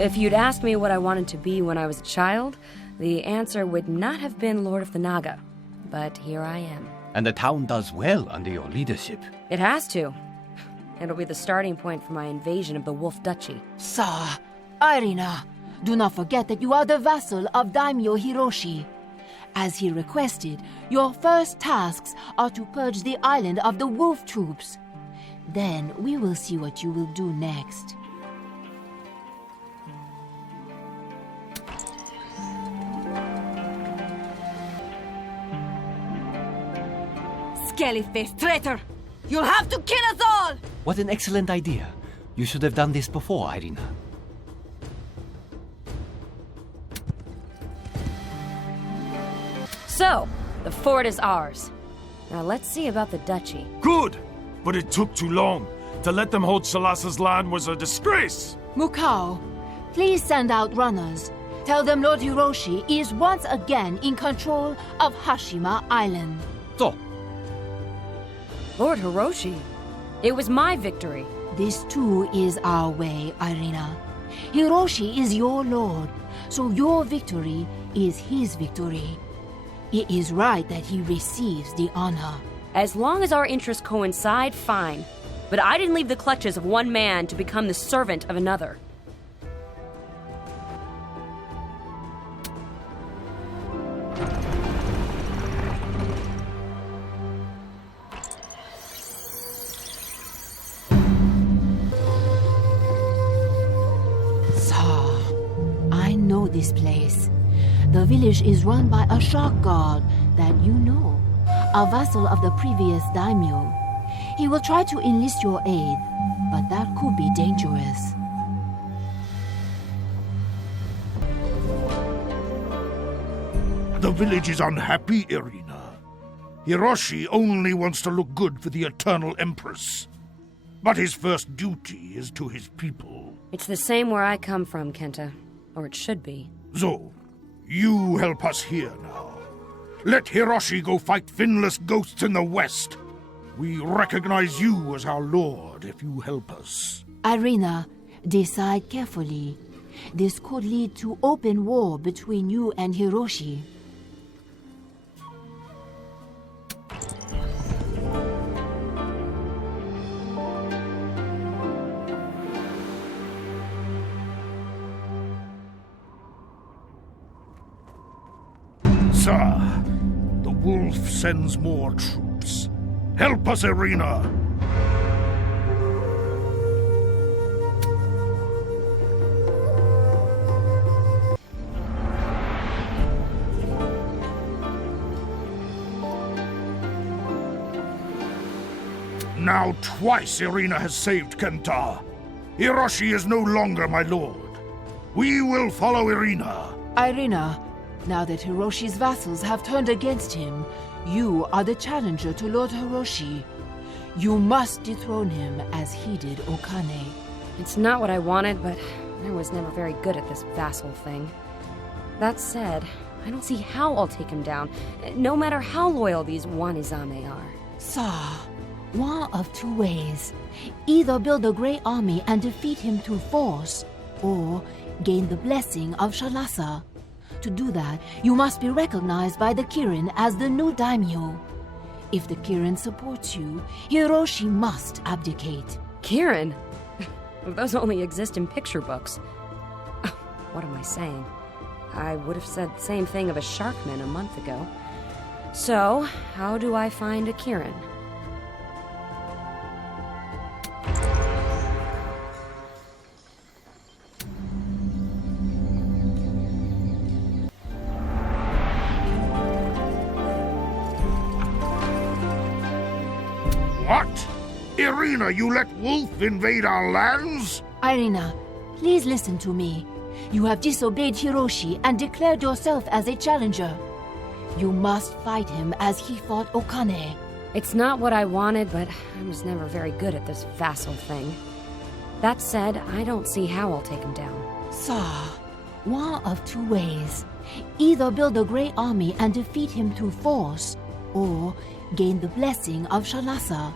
If you'd asked me what I wanted to be when I was a child, the answer would not have been Lord of the Naga. But here I am. And the town does well under your leadership. It has to. It'll be the starting point for my invasion of the Wolf Duchy. Sir, Irina, do not forget that you are the vassal of Daimyo Hiroshi. As he requested, your first tasks are to purge the island of the wolf troops. Then we will see what you will do next. Skelly-faced traitor! You'll have to kill us all! What an excellent idea. You should have done this before, Irina. So, the fort is ours. Now let's see about the duchy. Good! But it took too long. To let them hold Shalassa's land was a disgrace! Mukao, please send out runners. Tell them Lord Hiroshi is once again in control of Hashima Island. So, Lord Hiroshi, it was my victory. This too is our way, Irina. Hiroshi is your lord, so your victory is his victory. It is right that he receives the honor. As long as our interests coincide, fine. But I didn't leave the clutches of one man to become the servant of another. I know this place. The village is run by a shark god that you know, a vassal of the previous daimyo. He will try to enlist your aid, but that could be dangerous. The village is unhappy, Irina. Hiroshi only wants to look good for the Eternal Empress. But his first duty is to his people. It's the same where I come from, Kenta. Or it should be. So, you help us here now. Let Hiroshi go fight finless ghosts in the west. We recognize you as our lord if you help us. Irina, decide carefully. This could lead to open war between you and Hiroshi. Sir, the wolf sends more troops. Help us, Irina! Now twice Irina has saved Kenta. Hiroshi is no longer my lord. We will follow Irina. Irina, now that Hiroshi's vassals have turned against him, you are the challenger to Lord Hiroshi. You must dethrone him as he did Okane. It's not what I wanted, but I was never very good at this vassal thing. That said, I don't see how I'll take him down, no matter how loyal these Wanizame are. One of two ways. Either build a great army and defeat him through force, or gain the blessing of Shalassa. To do that, you must be recognized by the Kirin as the new daimyo. If the Kirin supports you, Hiroshi must abdicate. Kirin? Those only exist in picture books. What am I saying? I would have said the same thing of a Sharkman a month ago. So, how do I find a Kirin? What? Irina, you let Wolf invade our lands? Irina, please listen to me. You have disobeyed Hiroshi and declared yourself as a challenger. You must fight him as he fought Okane. It's not what I wanted, but I was never very good at this vassal thing. That said, I don't see how I'll take him down. One of two ways. Either build a great army and defeat him through force, or gain the blessing of Shalassa.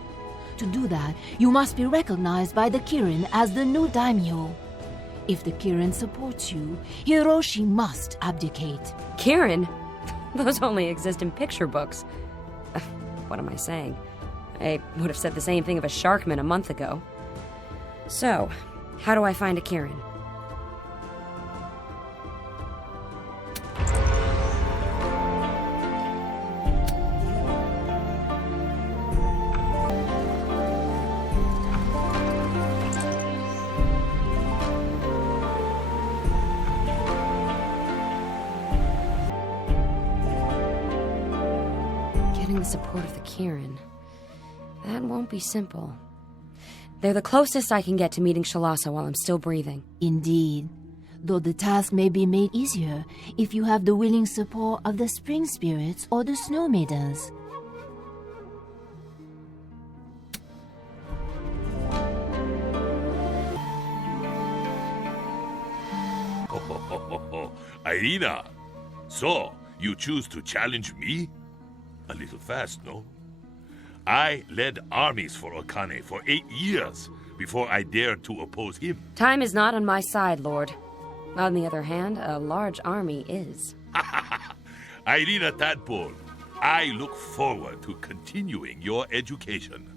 To do that, you must be recognized by the Kirin as the new daimyo. If the Kirin supports you, Hiroshi must abdicate. Kirin? Those only exist in picture books. What am I saying? I would have said the same thing of a Sharkman a month ago. So, how do I find a Kirin? Getting the support of the Kirin. That won't be simple. They're the closest I can get to meeting Shalasa while I'm still breathing. Indeed, though the task may be made easier if you have the willing support of the Spring Spirits or the Snow Maidens. Irina, so you choose to challenge me? A little fast, no? I led armies for Okane for 8 years before I dared to oppose him. Time is not on my side, Lord. On the other hand, a large army is. Irina Tadpole, I look forward to continuing your education.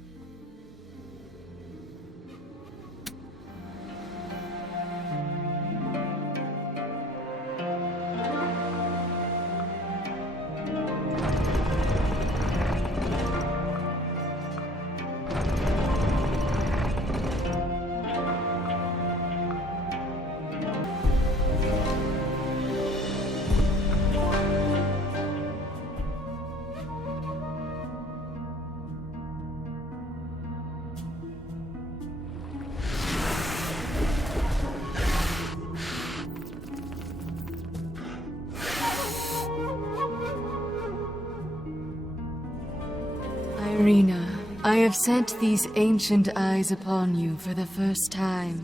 Irina, I have sent these ancient eyes upon you for the first time.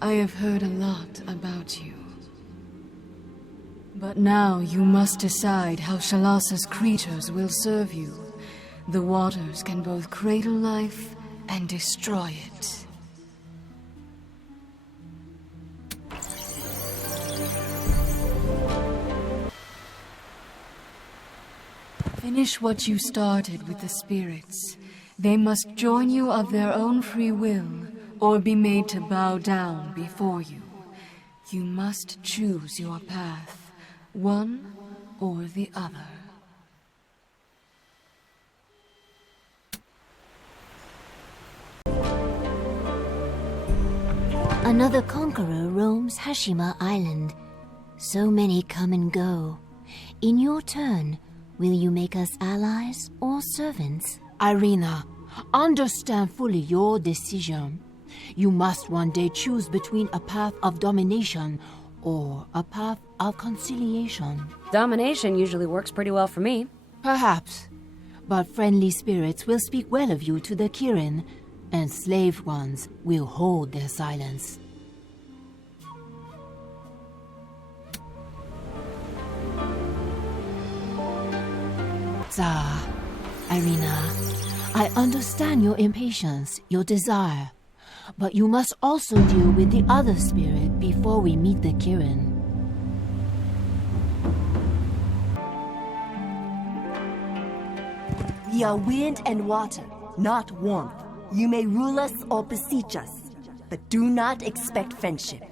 I have heard a lot about you. But now you must decide how Shalasa's creatures will serve you. The waters can both cradle life and destroy it. Finish what you started with the spirits. They must join you of their own free will, or be made to bow down before you. You must choose your path, one or the other. Another conqueror roams Hashima Island. So many come and go. In your turn, will you make us allies or servants? Irina, understand fully your decision. You must one day choose between a path of domination or a path of conciliation. Domination usually works pretty well for me. Perhaps. But friendly spirits will speak well of you to the Kirin, and slave ones will hold their silence. Tsar, Irina, I understand your impatience, your desire, but you must also deal with the other spirit before we meet the Kirin. We are wind and water, not warmth. You may rule us or beseech us, but do not expect friendship.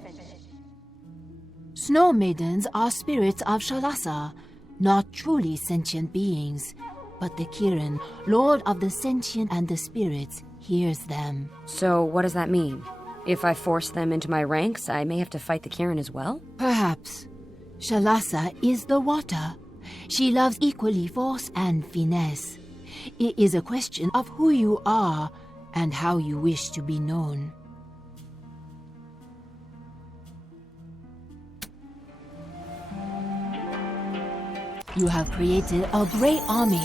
Snow Maidens are spirits of Shalasa, not truly sentient beings, but the Kirin, Lord of the sentient and the spirits, hears them. So what does that mean? If I force them into my ranks, I may have to fight the Kirin as well? Perhaps. Shalasa is the water. She loves equally force and finesse. It is a question of who you are and how you wish to be known. You have created a great army,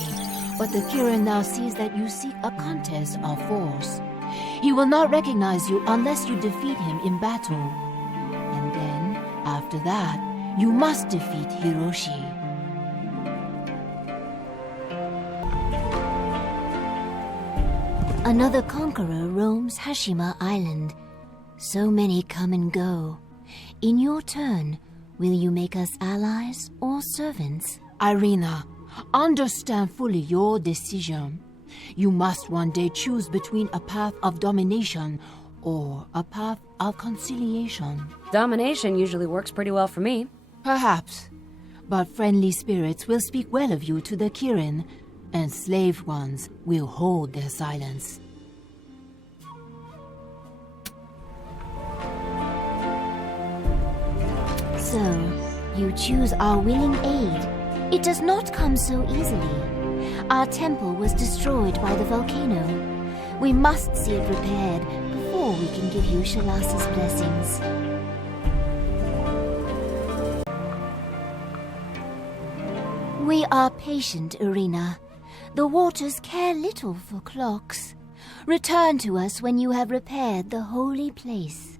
but the Kirin now sees that you seek a contest of force. He will not recognize you unless you defeat him in battle. And then, after that, you must defeat Hiroshi. Another conqueror roams Hashima Island. So many come and go. In your turn, will you make us allies or servants? Irina, understand fully your decision. You must one day choose between a path of domination or a path of conciliation. Domination usually works pretty well for me. Perhaps, but friendly spirits will speak well of you to the Kirin, and slave ones will hold their silence. So, you choose our willing aid. It does not come so easily. Our temple was destroyed by the volcano. We must see it repaired before we can give you Shalassa's blessings. We are patient, Irina. The waters care little for clocks. Return to us when you have repaired the holy place.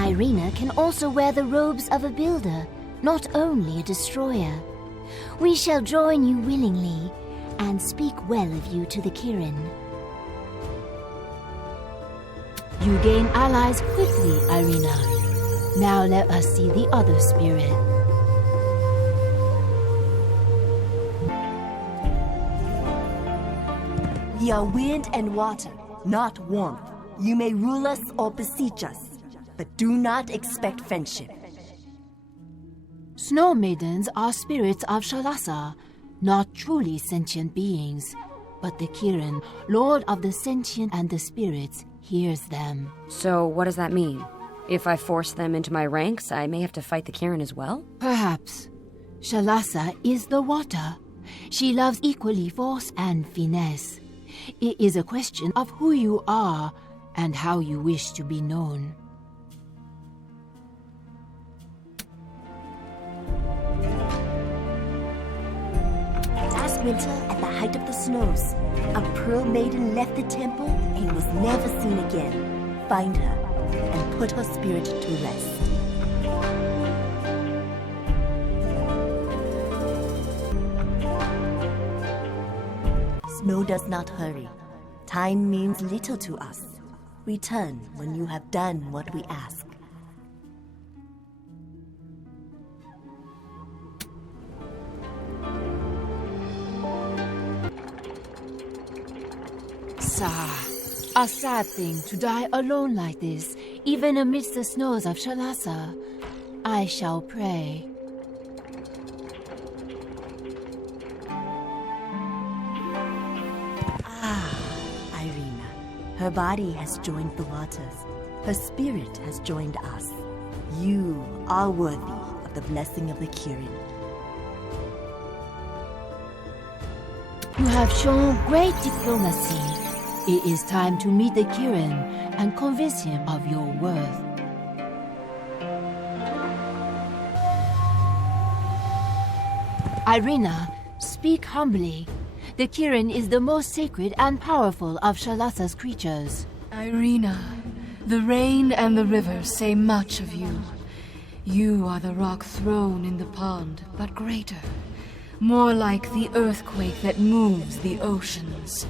Irina can also wear the robes of a builder, not only a destroyer. We shall join you willingly, and speak well of you to the Kirin. You gain allies quickly, Irina. Now let us see the other spirit. We are wind and water, not warmth. You may rule us or beseech us, but do not expect friendship. Snow maidens are spirits of Shalassa, not truly sentient beings. But the Kirin, Lord of the sentient and the spirits, hears them. So what does that mean? If I force them into my ranks, I may have to fight the Kirin as well? Perhaps. Shalassa is the water. She loves equally force and finesse. It is a question of who you are and how you wish to be known. Last winter, at the height of the snows, a pearl maiden left the temple and was never seen again. Find her and put her spirit to rest. Snow does not hurry. Time means little to us. Return when you have done what we ask. A sad thing to die alone like this, even amidst the snows of Shalassa. I shall pray. Irina. Her body has joined the waters. Her spirit has joined us. You are worthy of the blessing of the Kirin. You have shown great diplomacy. It is time to meet the Kirin and convince him of your worth. Irina, speak humbly. The Kirin is the most sacred and powerful of Shalassa's creatures. Irina, the rain and the river say much of you. You are the rock thrown in the pond, but greater. More like the earthquake that moves the oceans.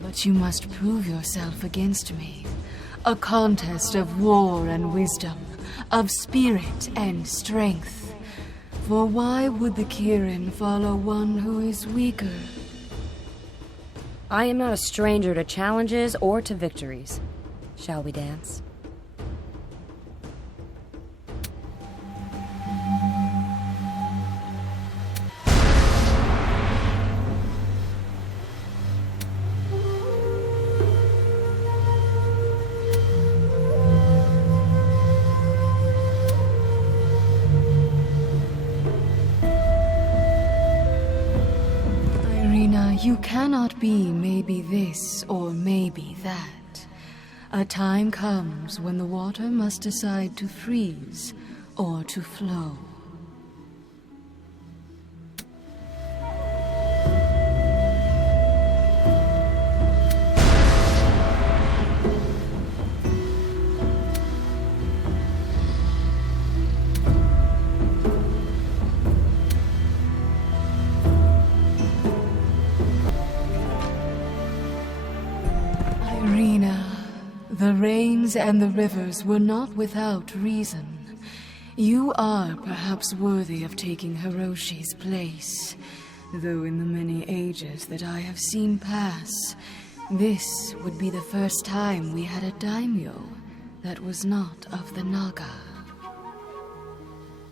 But you must prove yourself against me. A contest of war and wisdom, of spirit and strength. For why would the Kirin follow one who is weaker? I am not a stranger to challenges or to victories. Shall we dance? You cannot be maybe this or maybe that. A time comes when the water must decide to freeze or to flow. The rains and the rivers were not without reason. You are perhaps worthy of taking Hiroshi's place, though in the many ages that I have seen pass, this would be the first time we had a daimyo that was not of the Naga.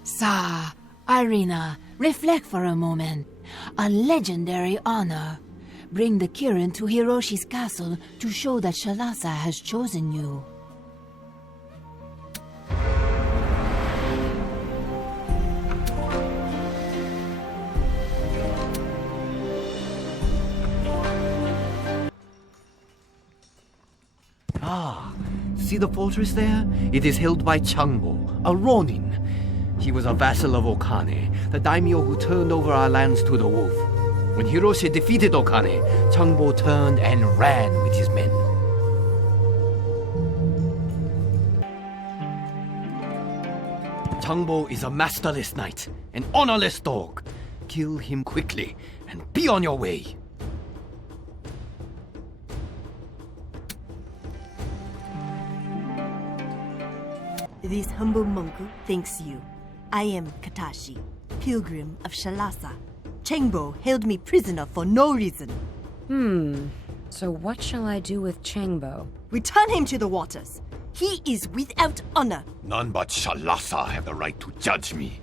Sa, Irina, reflect for a moment. A legendary honor. Bring the Kirin to Hiroshi's castle to show that Shalasa has chosen you. Ah, see the fortress there? It is held by Changbo, a Ronin. He was a vassal of Okane, the daimyo who turned over our lands to the wolf. When Hiroshi defeated Okane, Changbo turned and ran with his men. Changbo is a masterless knight, an honorless dog. Kill him quickly and be on your way. This humble monk thanks you. I am Katashi, pilgrim of Shalasa. Chengbo held me prisoner for no reason. So what shall I do with Chengbo? Return him to the waters. He is without honor. None but Shalasa have the right to judge me.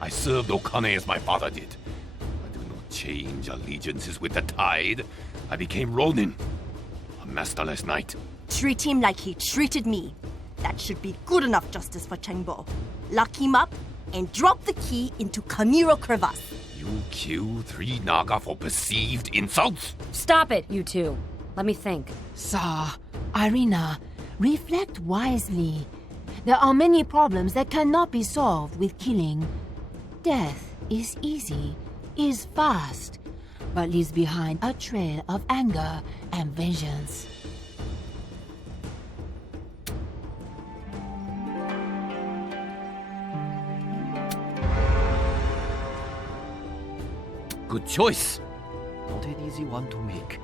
I served Okane as my father did. I do not change allegiances with the tide. I became Ronin, a masterless knight. Treat him like he treated me. That should be good enough justice for Chengbo. Lock him up and drop the key into Kamiro crevasse. You kill 3 Naga for perceived insults? Stop it, you two. Let me think. Sa, Irina, reflect wisely. There are many problems that cannot be solved with killing. Death is easy, is fast, but leaves behind a trail of anger and vengeance. Good choice. Not an easy one to make.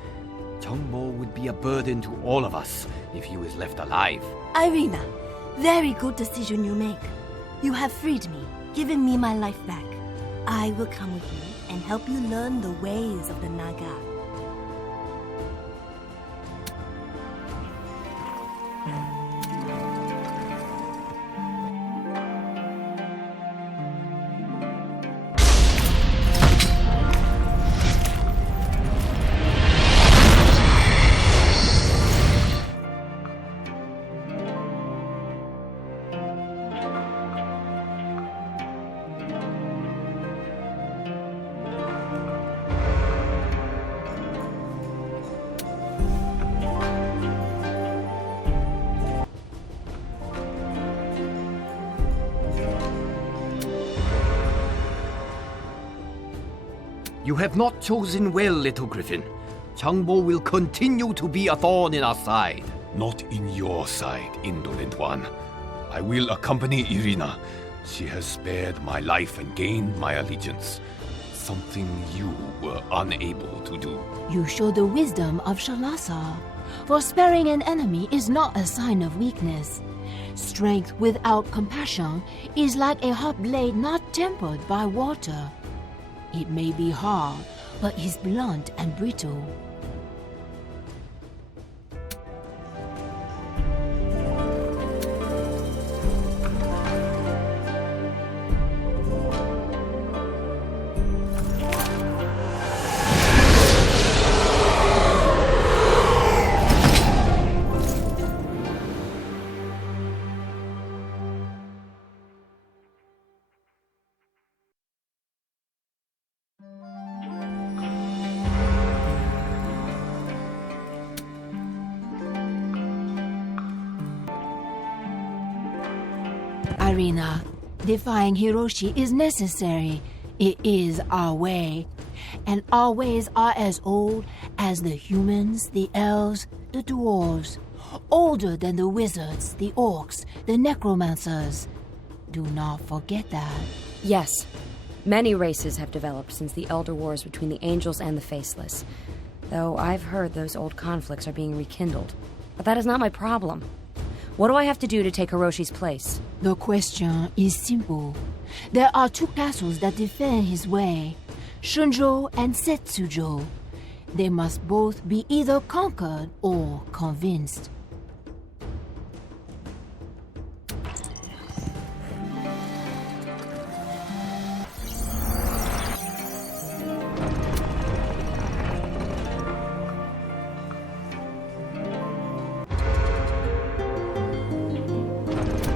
Changbo would be a burden to all of us if he was left alive. Irina, very good decision you make. You have freed me, given me my life back. I will come with you and help you learn the ways of the Naga. You have not chosen well, little griffin. Changbo will continue to be a thorn in our side. Not in your side, indolent one. I will accompany Irina. She has spared my life and gained my allegiance. Something you were unable to do. You show the wisdom of Shalasa. For sparing an enemy is not a sign of weakness. Strength without compassion is like a hot blade not tempered by water. It may be hard, but is blunt and brittle. Irina, defying Hiroshi is necessary. It is our way. And our ways are as old as the humans, the elves, the dwarves. Older than the wizards, the orcs, the necromancers. Do not forget that. Yes. Many races have developed since the Elder Wars between the Angels and the Faceless. Though I've heard those old conflicts are being rekindled. But that is not my problem. What do I have to do to take Hiroshi's place? The question is simple. There are 2 castles that defend his way, Shunjo and Setsujo. They must both be either conquered or convinced.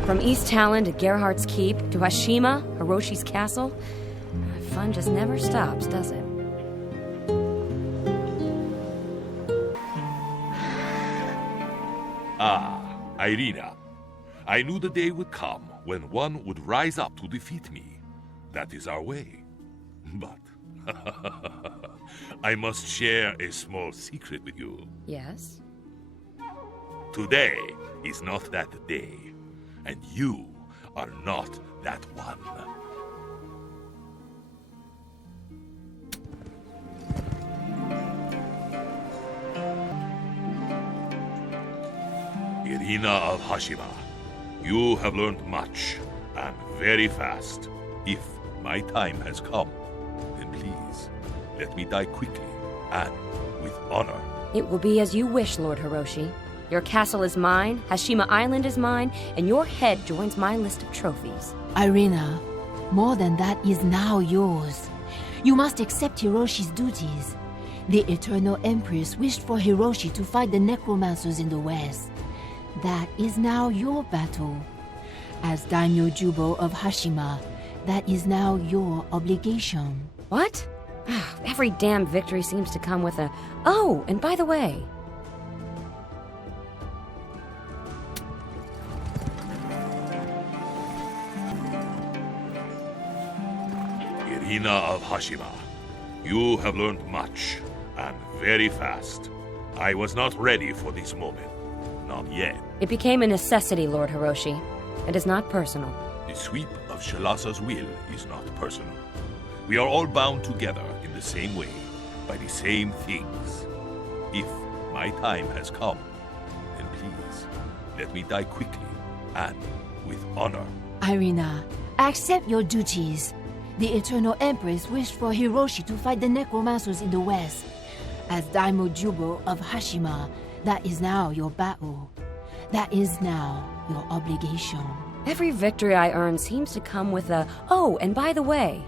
From East Talon to Gerhardt's Keep to Hashima, Hiroshi's castle, fun just never stops, does it? Ah, Irina. I knew the day would come when one would rise up to defeat me. That is our way. But I must share a small secret with you. Yes? Today is not that day, and you are not that one. Irina of Hashima, you have learned much, and very fast. If my time has come, then please, let me die quickly, and with honor. It will be as you wish, Lord Hiroshi. Your castle is mine, Hashima Island is mine, and your head joins my list of trophies. Irina, more than that is now yours. You must accept Hiroshi's duties. The Eternal Empress wished for Hiroshi to fight the necromancers in the west. That is now your battle. As Daimyo Jubo of Hashima, that is now your obligation. What? Every damn victory seems to come with a, oh, and by the way. Irina of Hashima, you have learned much, and very fast. I was not ready for this moment. Not yet. It became a necessity, Lord Hiroshi. It is not personal. The sweep of Shalasa's will is not personal. We are all bound together in the same way, by the same things. If my time has come, then please, let me die quickly, and with honor. Irina, accept your duties. The Eternal Empress wished for Hiroshi to fight the necromancers in the west. As Daimyo Jubo of Hashima, that is now your battle. That is now your obligation. Every victory I earn seems to come with a, oh, and by the way.